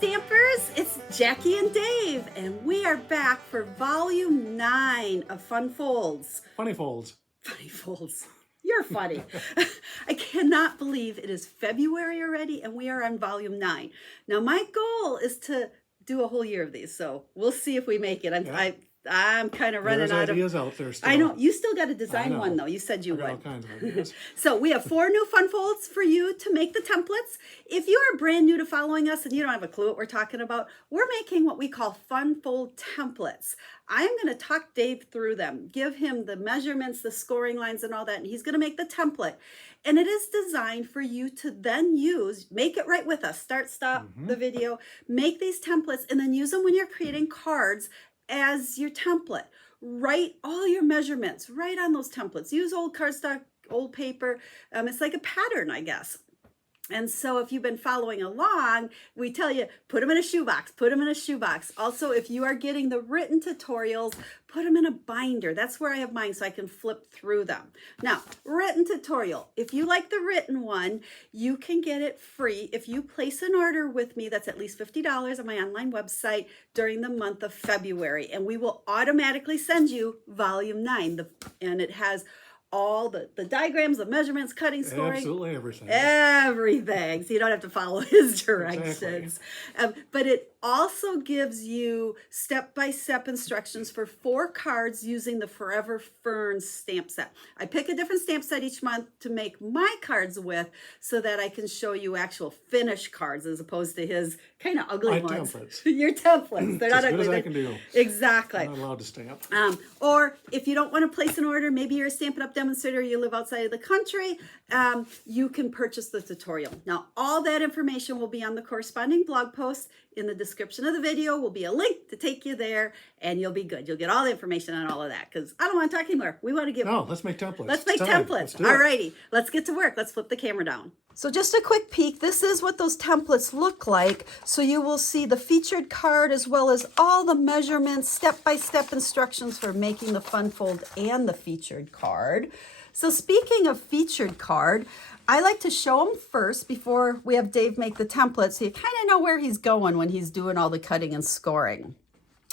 Stampers, it's Jackie and Dave, and we are back for volume 9 of Fun Folds. Funny folds. Funny Folds. You're funny. I cannot believe it is February already, and we are on volume 9. Now, my goal is to do a whole year of these, so we'll see if we make it. I'm kind of running out of ideas out there still. I know. You still got to design one, though. You said you would. All kinds of ideas. So we have 4 new fun folds for you to make the templates. If you are brand new to following us and you don't have a clue what we're talking about, we're making what we call fun fold templates. I'm going to talk Dave through them, give him the measurements, the scoring lines and all that, and he's going to make the template. And it is designed for you to then use, make it right with us, start, stop the video, make these templates, and then use them when you're creating cards as your template. Write all your measurements right on those templates. Use old cardstock, old paper. It's like a pattern, I guess. And so if you've been following along, we tell you, put them in a shoebox, put them in a shoebox. Also, if you are getting the written tutorials, put them in a binder. That's where I have mine so I can flip through them. Now, written tutorial. If you like the written one, you can get it free if you place an order with me that's at least $50 on my online website during the month of February. And we will automatically send you volume 9. And it has all the diagrams, the measurements, cutting, scoring. Absolutely everything. Everything. So you don't have to follow his directions. Exactly. But it also gives you step-by-step instructions for 4 cards using the Forever Fern stamp set. I pick a different stamp set each month to make my cards with so that I can show you actual finished cards as opposed to his kind of ugly ones. Templates. Your templates. They're not as ugly. Good as I can do. Exactly. I'm not allowed to stamp. Or if you don't want to place an order, maybe you're a Stampin' Up! Demonstrator, you live outside of the country, you can purchase the tutorial. Now, all that information will be on the corresponding blog post. In the description of the video will be a link to take you there, and you'll be good. You'll get all the information on all of that, because I don't want to talk anymore. We want to give... No, let's make templates. Let's make templates. Alrighty, let's get to work. Let's flip the camera down. So just a quick peek. This is what those templates look like. So you will see the featured card as well as all the measurements, step-by-step instructions for making the fun fold and the featured card. So speaking of featured card, I like to show them first before we have Dave make the template so you kind of know where he's going when he's doing all the cutting and scoring.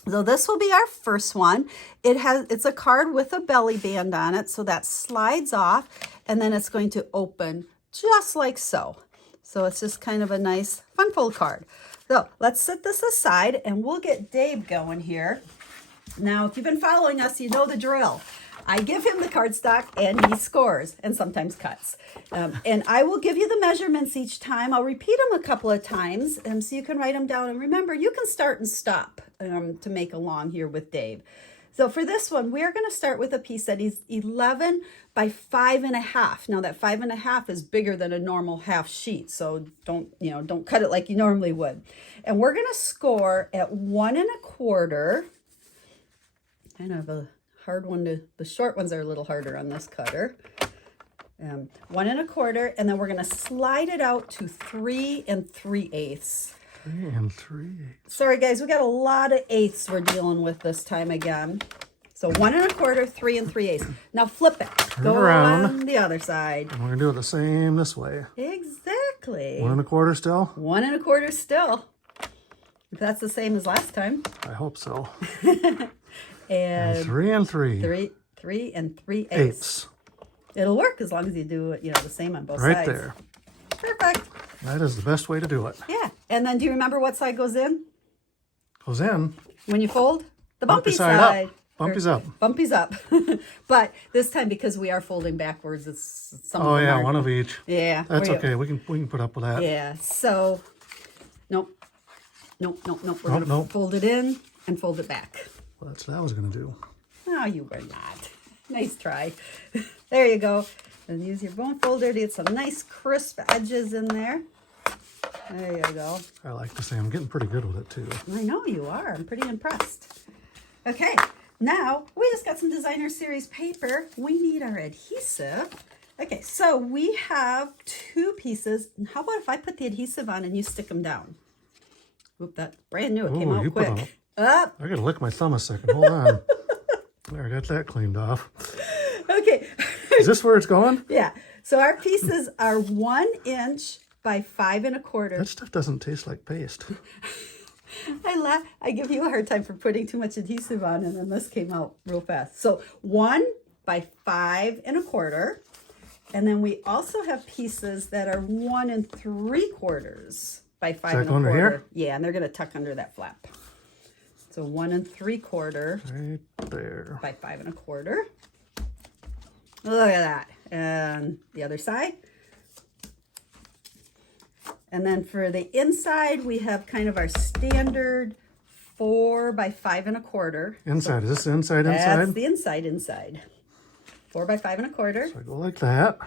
So this will be our first one. It's a card with a belly band on it, so that slides off, and then it's going to open just like so. So it's just kind of a nice fun fold card. So let's set this aside, and we'll get Dave going here. Now, if you've been following us, you know the drill. I give him the cardstock and he scores and sometimes cuts. And I will give you the measurements each time. I'll repeat them a couple of times so you can write them down. And remember, you can start and stop to make along here with Dave. So for this one, we're going to start with a piece that is 11 by 5.5. Now that 5.5 is bigger than a normal half sheet. So don't cut it like you normally would. And we're going to score at 1 1/4. Kind of a hard one the short ones are a little harder on this cutter. 1 1/4, and then we're going to slide it out to 3 3/8. 3 3/8. Sorry guys, we got a lot of eighths we're dealing with this time again. So 1 1/4, 3 3/8. Now flip it. Go around on the other side. And we're going to do it the same this way. Exactly. 1 1/4 still? 1 1/4 still. If that's the same as last time. I hope so. And 3 3. 3 3/8. It'll work as long as you do it, the same on both sides. Right there. Perfect. That is the best way to do it. Yeah. And then do you remember what side goes in? Goes in. When you fold? The bumpy side side. up. Bumpy's up. Bumpy's up. But this time, because we are folding backwards, it's some Oh yeah, one of each. Yeah. That's okay. We can put up with that. Yeah. So, nope. We're going to fold it in and fold it back. Well, that's what I was going to do. No, you were not. Nice try. There you go. And use your bone folder to get some nice crisp edges in there. There you go. I like to say I'm getting pretty good with it too. I know you are. I'm pretty impressed. Okay, now we just got some designer series paper. We need our adhesive. Okay, so we have 2 pieces. How about if I put the adhesive on and you stick them down? Oop, that's brand new. It came out quick. Up. I gotta lick my thumb a second. Hold on. There, I got that cleaned off. Okay. Is this where it's going? Yeah. So our pieces are 1 inch by 5 1/4. That stuff doesn't taste like paste. I give you a hard time for putting too much adhesive on, and then this came out real fast. So 1 by 5 1/4. And then we also have pieces that are 1 3/4 by 5 that 1/4. under here? Yeah, and they're going to tuck under that flap. So 1 3/4 Right there. by 5 1/4. Look at that. And the other side. And then for the inside, we have kind of our standard 4 by 5 1/4. Inside. Is this the inside? That's the inside. 4 by 5 1/4. So I go like that.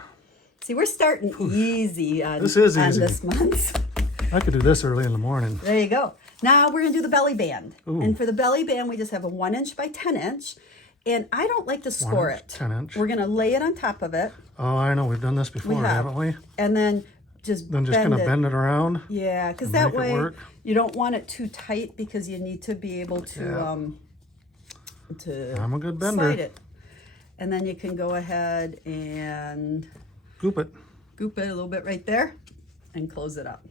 See, we're starting easy on This is easy. this month. I could do this early in the morning. There you go. Now we're going to do the belly band. Ooh. And for the belly band, we just have a 1 inch by 10 inch. And I don't like to score 1 inch, it. 10 inch. We're going to lay it on top of it. Oh, I know. We've done this before, haven't we? And then just Then just kind of bend it around. Yeah, because and that make it way work. you don't want it too tight because you need to be able to I'm a good bender. slide it. And then you can go ahead and Goop it. goop it a little bit right there and close it up.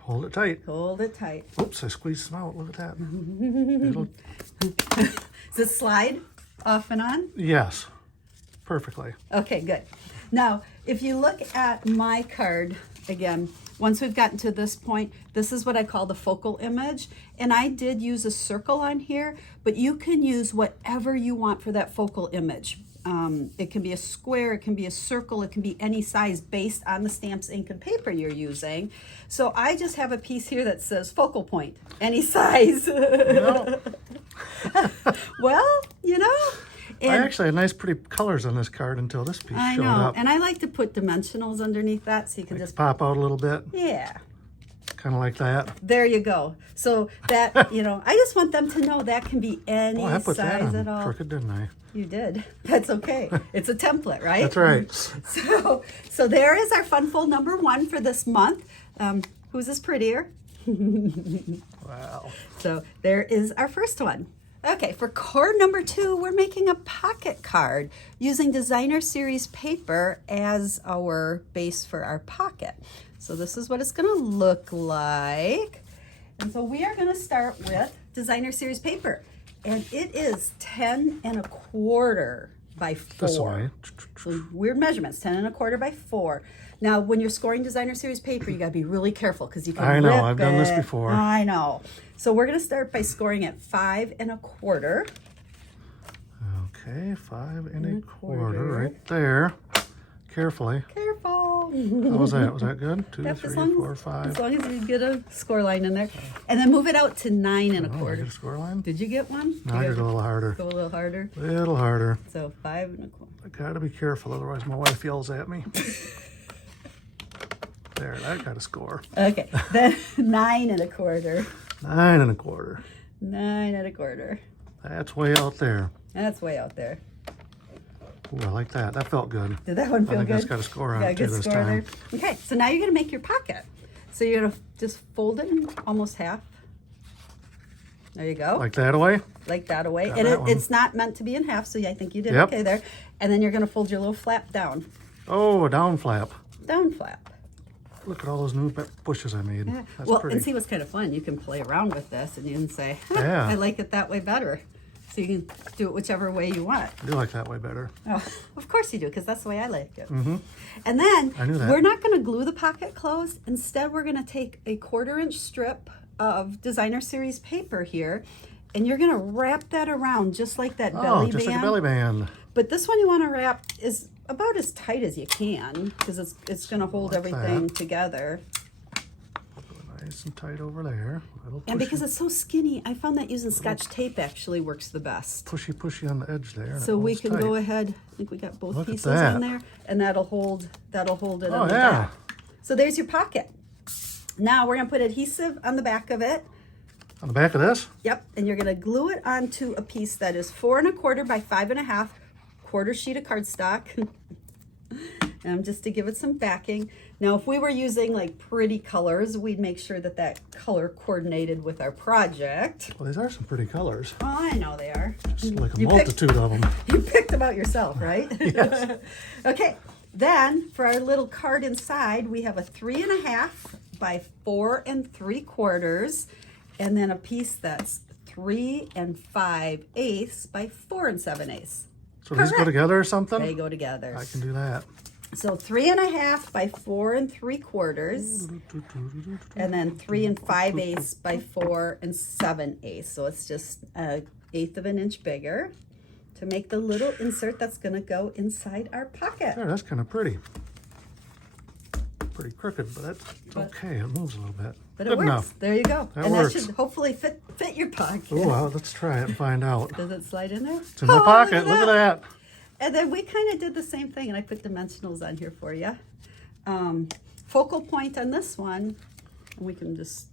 Hold it tight. Hold it tight. Oops, I squeezed some out. Look at that. It'll, Does it slide off and on? yes, perfectly. Okay, good. Now, if you look at my card, again, once we've gotten to this point, this is what I call the focal image. And I did use a circle on here, but you can use whatever you want for that focal image. It can be a square, it can be a circle, it can be any size based on the stamps, ink, and paper you're using. So I just have a piece here that says focal point, any size. No. Well, you know. I actually had nice pretty colors on this card until this piece I showed know, up. and I like to put dimensionals underneath that so you can just, Pop out a little bit, yeah, kind of like that. there you go. So that, you know, I just want them to know that can be any Oh, I put that size on at all. crooked, didn't I? You did. That's okay. It's a template, right? That's right. So there is our fun fold number 1 for this month. Whose is prettier? Wow. So there is our first one. Okay, for card number 2, we're making a pocket card using designer series paper as our base for our pocket. So this is what it's going to look like. And so we are going to start with designer series paper. And it is 10 1/4 by 4. This way. So weird measurements, 10 1/4 by 4. Now, when you're scoring designer series paper, you got to be really careful because you can I know, rip I've done this it. before. I know. So we're going to start by scoring at 5 1/4. Okay, 5 1/4 right there. Carefully. Careful. How was that? Was that good? 2, Yep, 3, 4, as 5. long as you get a score line in there. And then move it out to 9 Oh, I get 1/4. a score line? Did you get one? No, I You did a little harder. go a little harder. Little harder. So 5 1/4. I gotta be careful, otherwise my wife yells at me. There, that got a score. Okay, then 9 1/4. 9 1/4. 9 1/4. That's way out there. That's way out there. Ooh, I like that. That felt good. Did that one I feel think good? that's got a score on Got a it too good this score time. there. Okay, so now you're gonna make your pocket. So you're gonna just fold it in almost half. There you go. Like that away? Like that away. Got And that one. it's not meant to be in half, so I think you did Yep. okay there. And then you're gonna fold your little flap down. Oh, a down flap. Down flap. Look at all those new bushes I made. Yeah. That's Well, pretty. and see what's kind of fun. You can play around with this and you can say, Yeah. I like it that way better. So you can do it whichever way you want. I do like that way better. Oh, of course you do, because that's the way I like it. Mm-hmm. And then I knew that. we're not going to glue the pocket closed. Instead, we're going to take a 1/4 inch strip of designer series paper here, and you're going to wrap that around just like that belly just band. like a belly band. But this one you want to wrap is about as tight as you can, because it's going to hold Like everything that. together. Nice and tight over there. Little And pushy, because it's so skinny, I found that using Scotch tape actually works the best. pushy on the edge there. and So it we holds can tight. go ahead. I think we got both Look at pieces that. in there, and that'll hold it Oh, in the yeah. back. So there's your pocket. Now we're gonna put adhesive on the back of it. On the back of this? Yep, and you're gonna glue it onto a piece that is 4 1/4 by 5 1/2, 1/4 sheet of cardstock. Just to give it some backing. Now, if we were using like pretty colors, we'd make sure that that color coordinated with our project. Well, these are some pretty colors. Oh, I know they are. Just like a You picked- multitude of them. You picked them out yourself, right? Yes. Okay, Then for our little card inside, we have a 3.5 by 4 3/4, and then a piece that's 3 5/8 by 4 7/8. So these go together or something? They go together. I can do that. So 3.5 by 4 3/4, and then 3 5/8 by 4 7/8. So it's just an 1/8 of an inch bigger to make the little insert that's going to go inside our pocket. There, that's kind of pretty. Pretty crooked, but that's okay. It moves a little bit. But Good it works. enough. There you go. That and works. that should hopefully fit your pocket. Oh, well, let's try it and find out. Does it slide in there? It's in my pocket. Look at that. And then we kind of did the same thing, and I put dimensionals on here for you. Focal point on this one, and we can just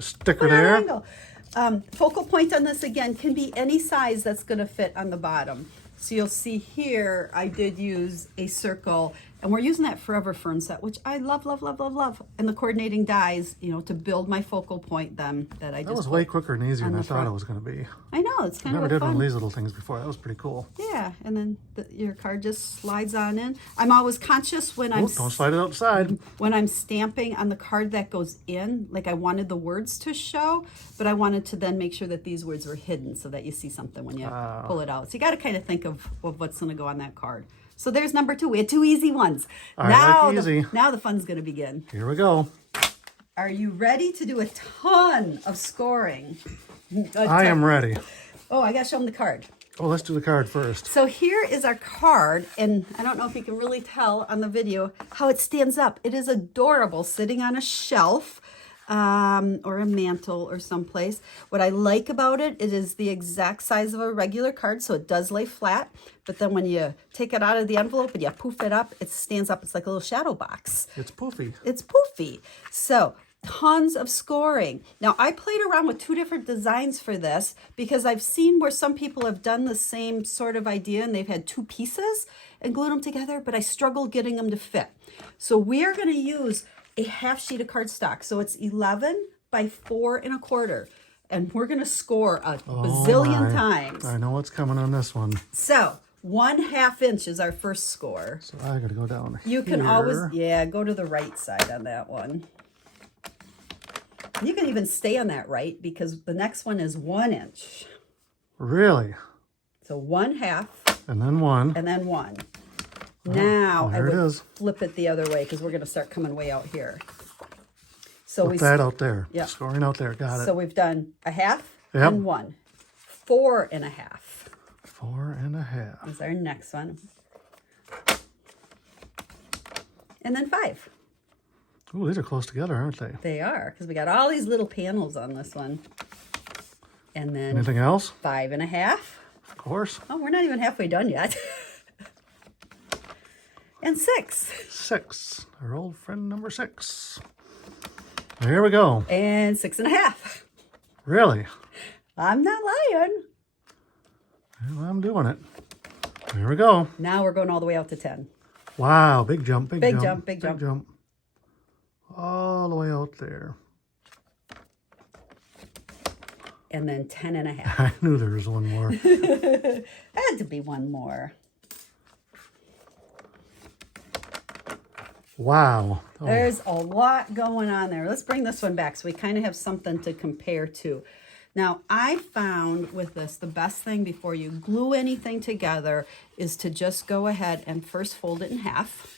stick her put it on an there. angle. Focal point on this, again, can be any size that's going to fit on the bottom. So you'll see here, I did use a circle, and we're using that Forever Fern set, which I love, love, love, love, love. And the coordinating dies, you know, to build my focal point then that I just That was way quicker and easier on than I the thought front. it was going to be. I know, it's I kind never of did one fun. of these little things before. That was pretty cool. Yeah, and then your card just slides on in. I'm always conscious when Oh, don't slide it outside. when I'm stamping on the card that goes in, like I wanted the words to show, but I wanted to then make sure that these words were hidden so that you see something when you pull it out. So you got to kind of think of what's going to go on that card. So there's number 2. We had 2 easy ones. I like easy. Now the fun's going to begin. Here we go. Are you ready to do a ton of scoring? I am ready. Oh, I got to show them the card. Oh, let's do the card first. So here is our card, and I don't know if you can really tell on the video how it stands up. It is adorable, sitting on a shelf or a mantle or someplace. What I like about it, it is the exact size of a regular card, so it does lay flat. But then when you take it out of the envelope and you poof it up, it stands up. It's like a little shadow box. It's poofy. It's poofy. So tons of scoring. Now, I played around with 2 different designs for this because I've seen where some people have done the same sort of idea and they've had 2 pieces and glued them together, but I struggled getting them to fit. So we are going to use a half sheet of cardstock. So it's 11 by 4 1/4. And we're going to score a bazillion times. I know what's coming on this one. So 1/2 inch is our first score. So I got to go down You can here. always, go to the right side on that one. You can even stay on that right because the next one is 1 inch. Really? So 1/2 And then 1. and then 1. Now I there it would is. flip it the other way because we're going to start coming way out here. So Put that out there. Yep. Scoring out there. Got it. So we've done 1/2 Yep. and 1. 4 1/2 4 1/2. is our next one. And then 5. Ooh, these are close together, aren't they? They are, because we got all these little panels on this one. And then Anything else? 5 1/2. Of course. Oh, we're not even halfway done yet. And 6. 6. Our old friend number 6. Here we go. And 6 1/2. Really? I'm not lying. Well, I'm doing it. Here we go. Now we're going all the way out to 10. Wow, big jump, big, Big jump. jump, big jump. All the way out there. And then 10 1/2. I knew there was one more. Had to be one more. Wow. Oh, There's a lot going on there. Let's bring this one back so we kind of have something to compare to. Now, I found with this, the best thing before you glue anything together is to just go ahead and first fold it in half.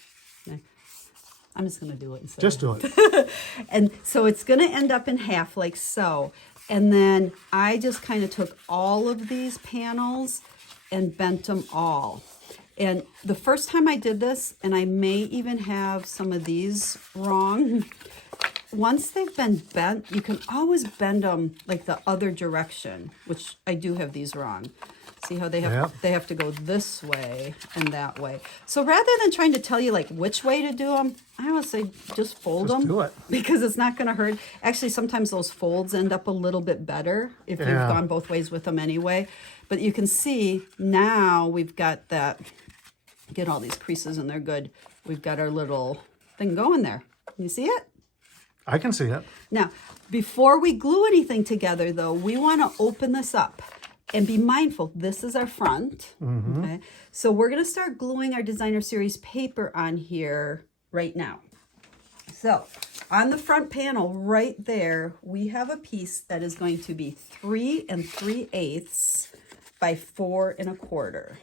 I'm just going to do it. Instead. just do it. And so it's going to end up in half like so. And then I just kind of took all of these panels and bent them all. And the first time I did this, and I may even have some of these wrong, once they've been bent, you can always bend them like the other direction, which I do have these wrong. See how they have Yep. they have to go this way and that way. So rather than trying to tell you like which way to do them, I would say just fold Just them. do it. Because it's not going to hurt. Actually, sometimes those folds end up a little bit better if you've Yeah. gone both ways with them anyway. But you can see now we've got that, get all these creases and they're good. We've got our little thing going there. Can you see it? I can see it. Now, before we glue anything together though, we want to open this up. And be mindful, this is our front. Okay. So we're going to start gluing our designer series paper on here right now. So on the front panel right there, we have a piece that is going to be 3 3/8 by 4 1/4.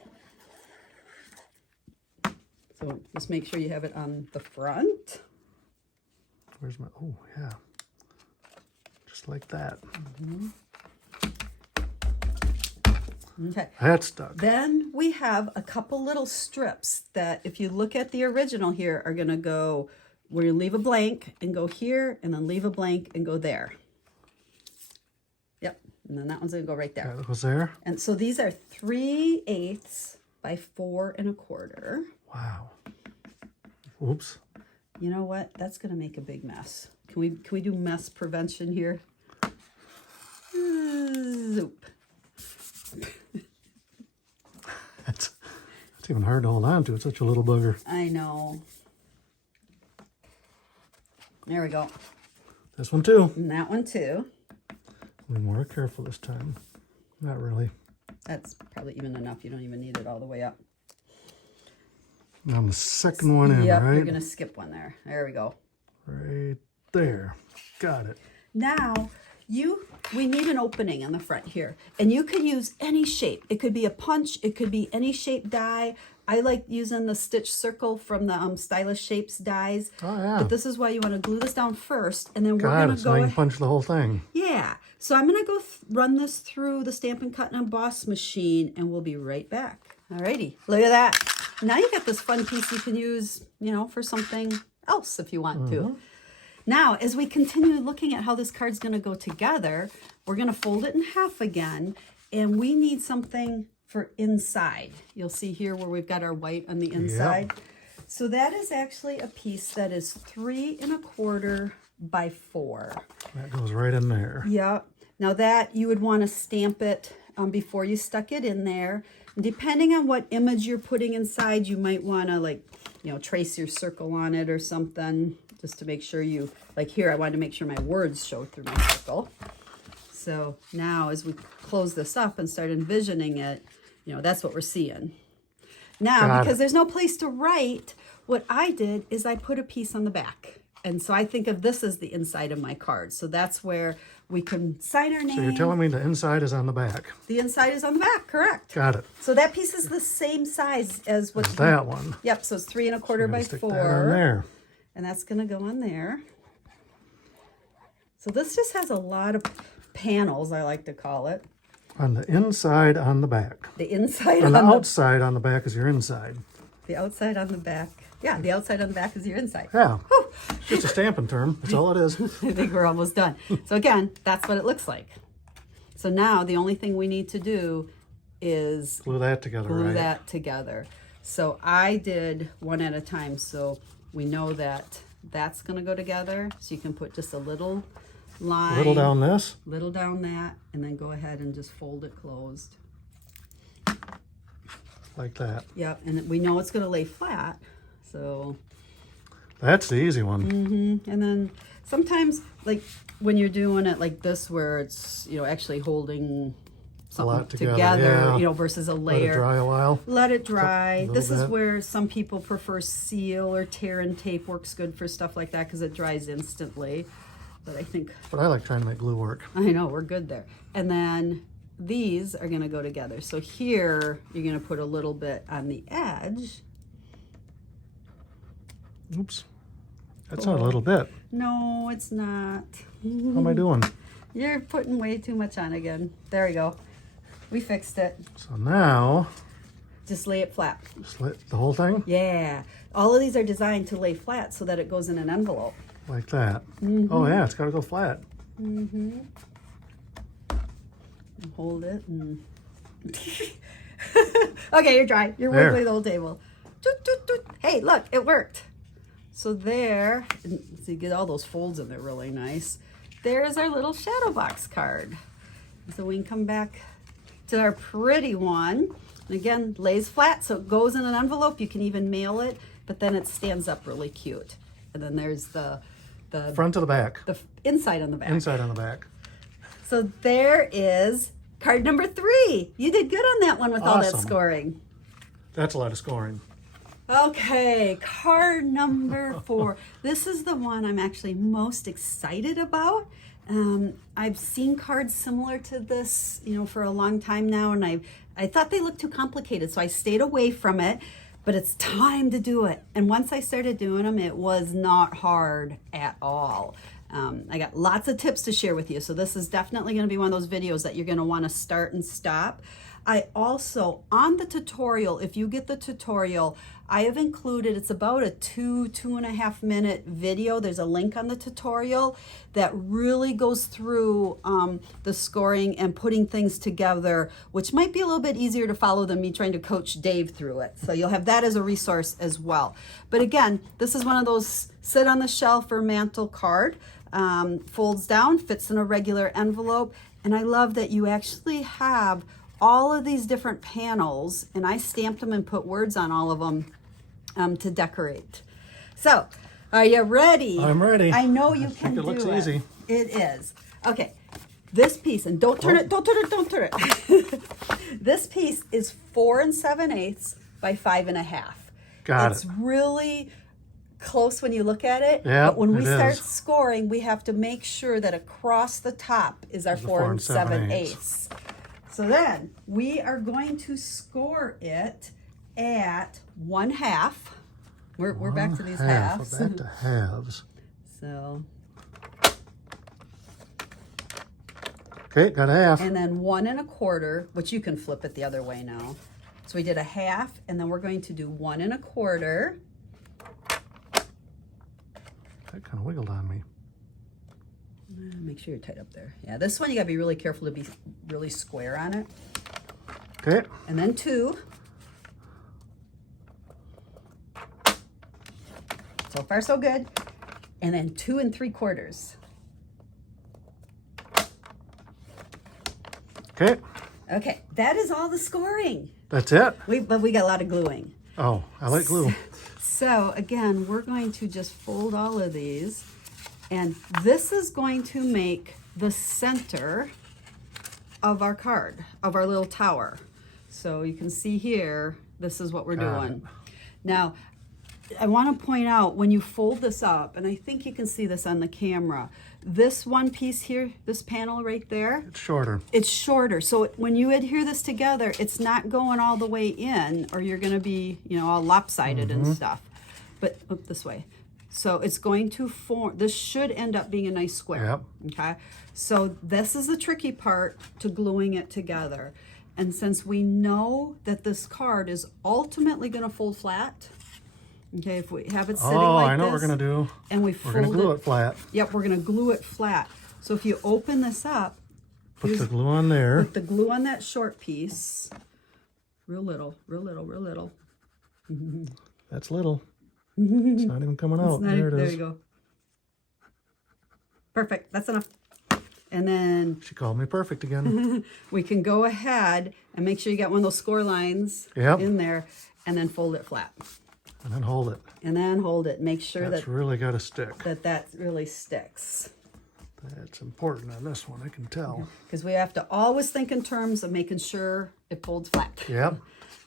So just make sure you have it on the front. Where's my, oh yeah, just like that. Okay. That's stuck. Then we have a couple little strips that, if you look at the original here, are going to go, we're going to leave a blank and go here, and then leave a blank and go there. Yep. And then that one's going to go right there. That was there. And so these are 3/8 by 4 1/4. Wow. Oops. You know what? That's going to make a big mess. Can we do mess prevention here? Zoop. That's even hard to hold on to. It's such a little bugger. I know. There we go. This one too. And that one too. Be more careful this time. Not really. That's probably even enough. You don't even need it all the way up. And on the second one in, Yep, right? you're going to skip one there. There we go. Right there. Got it. Now, we need an opening in the front here. And you can use any shape. It could be a punch. It could be any shape die. I like using the stitch circle from the Stylish Shapes dies. Oh, yeah. But this is why you want to glue this down first. And then we're Got going it. to So go I can punch the whole thing. Yeah. So I'm going to go run this through the Stampin' Cut and Emboss machine, and we'll be right back. Alrighty. Look at that. Now you got this fun piece you can use, you know, for something else if you want to. Now, as we continue looking at how this card's going to go together, we're going to fold it in half again, and we need something for inside. You'll see here where we've got our white on the inside. Yep. So that is actually a piece that is 3 1/4 by 4. That goes right in there. Yep. Now that you would want to stamp it before you stuck it in there. And depending on what image you're putting inside, you might want to, like, you know, trace your circle on it or something, just to make sure you, like here, I wanted to make sure my words show through my circle. So now as we close this up and start envisioning it, you know, that's what we're seeing. Now, because there's no place to write, what I did is I put a piece on the back. And so I think of this as the inside of my card. So that's where we can sign our name. So you're telling me the inside is on the back. The inside is on the back, correct. Got it. So that piece is the same size as what that one. Yep, so it's 3 1/4 by Stick 4. that on there. And that's going to go on there. So this just has a lot of panels, I like to call it. On the inside, on the back. The inside on the outside, on the back is your inside. The outside on the back. Yeah, the outside on the back is your inside. Yeah. It's just a stamping term. That's all it is. I think we're almost done. So again, that's what it looks like. So now the only thing we need to do is glue that together, glue right? that together. So I did one at a time, so we know that that's going to go together. So you can put just a little line. A little down this. Little down that, and then go ahead and just fold it closed. Like that. Yep, and we know it's going to lay flat. So that's the easy one. And then sometimes, like when you're doing it like this, where it's, you know, actually holding something together, yeah. You know, versus a layer. Let it dry a while. Let it dry. This is bit. where some people prefer seal or tear and tape works good for stuff like that because it dries instantly. But I think. But I like trying to make glue work. I know, we're good there. And then these are going to go together. So here you're going to put a little bit on the edge. Oops. That's not a little bit. No, it's not. How am I doing? You're putting way too much on again. There we go. We fixed it. So now, just lay it flat. Slit the whole thing? Yeah. All of these are designed to lay flat so that it goes in an envelope. Like that. Oh yeah, it's got to go flat. Hold it. And okay, you're dry. You're there. wiggling the whole table. Doot, doot, doot. Hey, look, it worked. So there, and so you get all those folds in there really nice. There's our little shadow box card. So we can come back to our pretty one. And again, lays flat, so it goes in an envelope. You can even mail it, but then it stands up really cute. And then there's the front to the back. The inside on the back. Inside on the back. So there is Card number 3. You did good on that one with all that Awesome. scoring. That's a lot of scoring. Okay, card number 4. This is the one I'm actually most excited about. I've seen cards similar to this, for a long time now, and I thought they looked too complicated, so I stayed away from it. But it's time to do it. And once I started doing them, it was not hard at all. I got lots of tips to share with you. So this is definitely going to be one of those videos that you're going to want to start and stop. I also, on the tutorial, if you get the tutorial, I have included, it's about a 2.5 minute video. There's a link on the tutorial that really goes through the scoring and putting things together, which might be a little bit easier to follow than me trying to coach Dave through it. So you'll have that as a resource as well. But again, this is one of those sit on the shelf or mantle card. Folds down, fits in a regular envelope. And I love that you actually have all of these different panels, and I stamped them and put words on all of them to decorate. So, are you ready? I'm ready. I know you can do it. It looks easy. It is. Okay, this piece, and don't turn it, don't turn it. This piece is 4 7/8 by 5 1/2. Got It's it. really close when you look at it. Yeah, but when we it start is. scoring, we have to make sure that across the top is our 4 7/8. So then we are going to score it at 1/2. We're back to these halves. We're back to halves. So, Okay, got a half. and then 1 1/4, which you can flip it the other way now. So we did a half, and then we're going to do 1 1/4. That kind of wiggled on me. Make sure you're tight up there. Yeah, this one you gotta be really careful to be really square on it. Okay. And then 2. So far, so good. And then 2 3/4. Okay. Okay, that is all the scoring. That's it. But we got a lot of gluing. Oh, I like glue. So again, we're going to just fold all of these, and this is going to make the center of our card, of our little tower. So you can see here, this is what we're doing. Now, I want to point out when you fold this up, and I think you can see this on the camera, this one piece here, this panel right there, It's shorter. it's shorter. So when you adhere this together, it's not going all the way in, or you're going to be, all lopsided and stuff. But look this way. So it's going to form, this should end up being a nice square. Yep. Okay. So this is the tricky part to gluing it together. And since we know that this card is ultimately going to fold flat, okay, if we have it sitting like this. I know what we're going to do. And we We're going to fold glue it flat. Yep, we're going to glue it flat. So if you open this up, Put the glue on there. put the glue on that short piece. Real little, real little, real little. That's little. It's not even coming out. There it is. There you go. Perfect. That's enough. And then She called me perfect again. we can go ahead and make sure you got one of those score lines Yep. in there, and then fold it flat. And then hold it. And then hold it. Make sure That's really got to stick. that really sticks. That's important on this one, I can tell. Because we have to always think in terms of making sure it folds flat. Yep.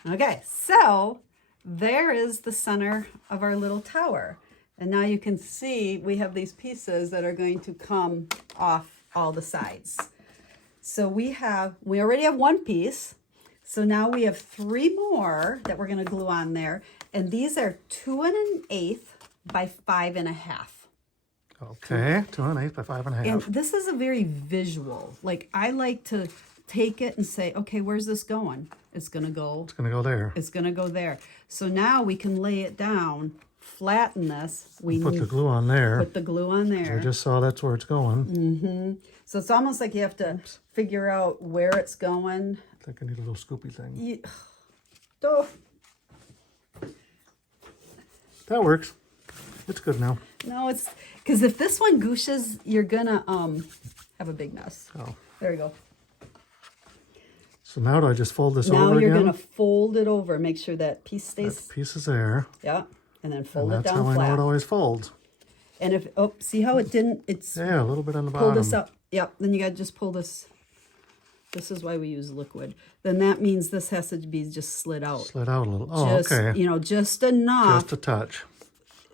Okay, so there is the center of our little tower. And now you can see we have these pieces that are going to come off all the sides. So we already have one piece. So now we have 3 more that we're going to glue on there. And these are 2 1/8 by 5 1/2. Okay, 2 1/8 by 5 1/2. And this is a very visual. Like, I like to take it and say, okay, where's this going? It's going to go. It's going to go there. It's going to go there. So now we can lay it down, flatten this. We Put the glue on there. put the glue on I there. just saw that's where it's going. So it's almost like you have to figure out where it's going. I think I need a little scoopy thing. Oh, That works. It's good now. no, it's because if this one gooshes, you're gonna have a big mess. Oh. There we go. So now do I just fold this Now over you're again? gonna fold it over. Make sure that piece stays. That piece is there. Yeah, and then And fold it that's down how I know it flat. always folds. And if see how it didn't? It's Yeah, a little bit on the pull bottom. this up. Yep. Then you gotta just pull this This is why we use liquid. Then that means this has to be just slid out. Slid out a little. Oh, Just, okay. you know, just enough. Just a touch.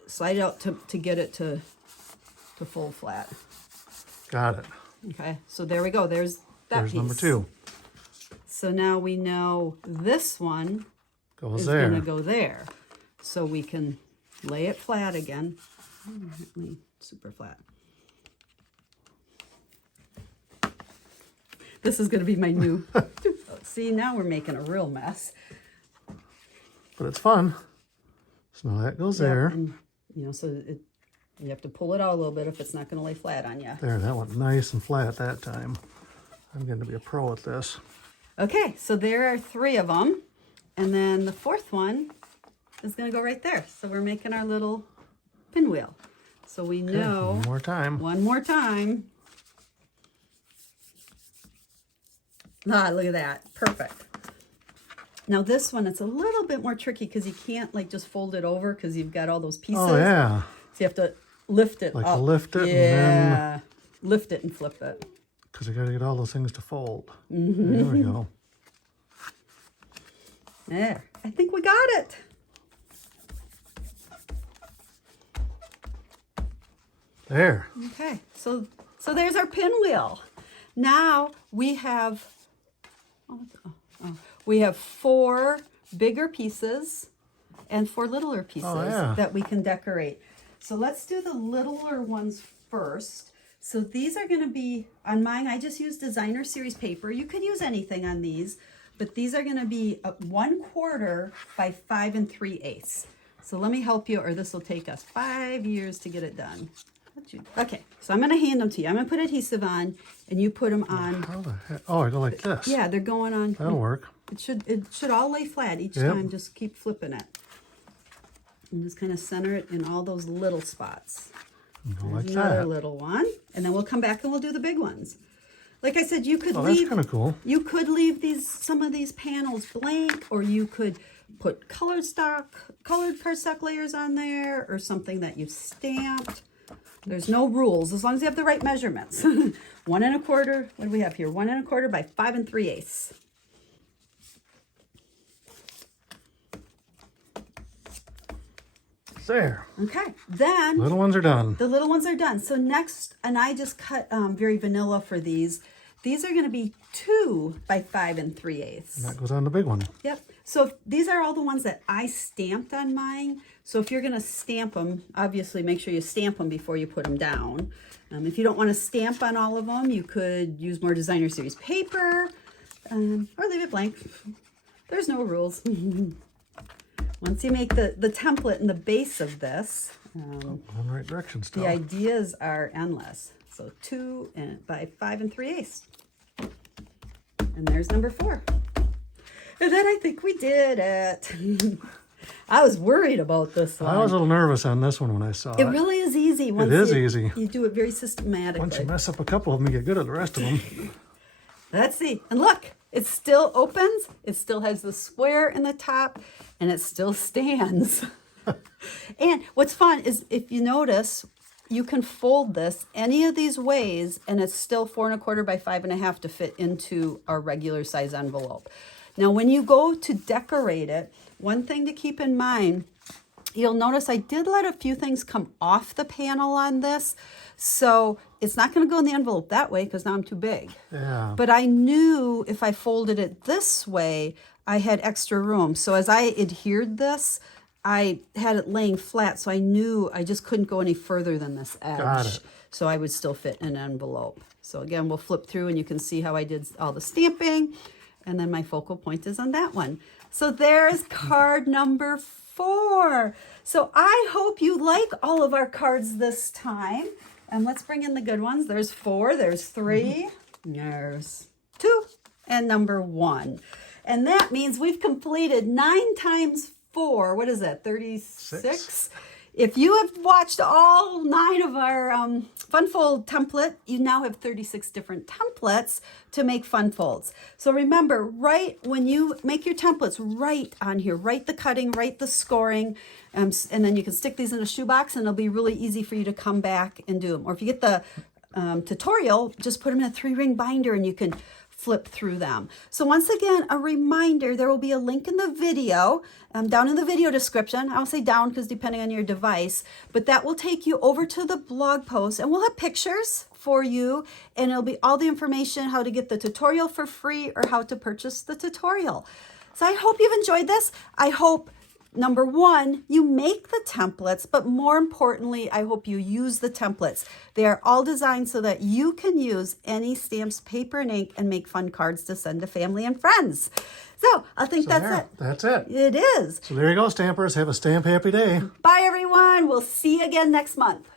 Slide out to get it to fold flat. Got it. Okay, so there we go. There's that There's piece. number 2. So now we know this one Goes is there. going to go there. So we can lay it flat again. Super flat. This is going to be my new... See, now we're making a real mess. But it's fun. So now that goes there. And, you know, so you have to pull it out a little bit if it's not going to lay flat on you. There, that went nice and flat that time. I'm going to be a pro at this. Okay, so there are 3 of them. And then the 4th one is going to go right there. So we're making our little pinwheel. So we know... One more time. One more time. Ah, look at that. Perfect. Now this one, it's a little bit more tricky because you can't like just fold it over because you've got all those pieces. Oh, yeah. So you have to lift it Like up. lift it yeah. and then... Lift it and flip it. Because you got to get all those things to fold. Mm-hmm. There we go. There. I think we got it. There. Okay. So there's our pinwheel. Now we have... we have 4 bigger pieces and 4 littler pieces that we can decorate. So let's do the littler ones first. So these are going to be, on mine, I just used designer series paper. You could use anything on these, but these are going to be 1/4 by 5 3/8. So let me help you, or this will take us 5 years to get it done. Okay, so I'm going to hand them to you. I'm going to put adhesive on, and you put them on. How the heck? Oh, I go like this. Yeah, they're going on. That'll work. It should all lay flat each time. Just keep flipping it. And just kind of center it in all those little spots. Go like Another that. little one. And then we'll come back and we'll do the big ones. Like I said, you could Oh, leave... that's kind of cool. You could leave some of these panels blank, or you could put colored cardstock layers on there, or something that you've stamped. There's no rules, as long as you have the right measurements. 1 1/4, what do we have here? 1 1/4 by 5 3/8. There. Okay, then Little ones are done. the little ones are done. So next, and I just cut very vanilla for these. These are going to be 2 by 5 3/8. And that goes on the big one. Yep. So these are all the ones that I stamped on mine. So if you're going to stamp them, obviously make sure you stamp them before you put them down. If you don't want to stamp on all of them, you could use more designer series paper, or leave it blank. There's no rules. Once you make the template and the base of this, Going in the right direction still. the ideas are endless. So 2 by 5 3/8. And there's number 4. And then I think we did it. I was worried about this one. I was a little nervous on this one when I saw it. It really is easy. Once is easy. You do it very systematically. Once you mess up a couple of them, you get good at the rest of them. Let's see. And look, it still opens. It still has the square in the top, and it still stands. And what's fun is, if you notice, you can fold this any of these ways, and it's still 4 1/4 by 5 1/2 to fit into our regular size envelope. Now, when you go to decorate it, one thing to keep in mind, you'll notice I did let a few things come off the panel on this. So it's not going to go in the envelope that way because now I'm too big. Yeah. But I knew if I folded it this way, I had extra room. So as I adhered this, I had it laying flat. So I knew I just couldn't go any further than this edge. Got it. So I would still fit in an envelope. So again, we'll flip through and you can see how I did all the stamping. And then my focal point is on that one. So there's card number 4. So I hope you like all of our cards this time. And let's bring in the good ones. There's 4, there's 3, there's 2, and number 1. And that means we've completed 9 times 4. What is that, 36? If you have watched all 9 of our Fun Fold template, you now have 36 different templates to make fun folds. So remember, right when you make your templates, write on here, write the cutting, write the scoring, and then you can stick these in a shoebox and it'll be really easy for you to come back and do them. Or if you get the tutorial, just put them in a 3-ring binder and you can flip through them. So once again, a reminder, there will be a link in the video, down in the video description. I'll say down because depending on your device, but that will take you over to the blog post, and we'll have pictures for you, and it'll be all the information, how to get the tutorial for free or how to purchase the tutorial. So I hope you've enjoyed this. I hope, number one, you make the templates, but more importantly, I hope you use the templates. They are all designed so that you can use any stamps, paper, and ink and make fun cards to send to family and friends. So I think that's it. That's it. It is. So there you go, Stampers. Have a stamp happy day. Bye, everyone. We'll see you again next month.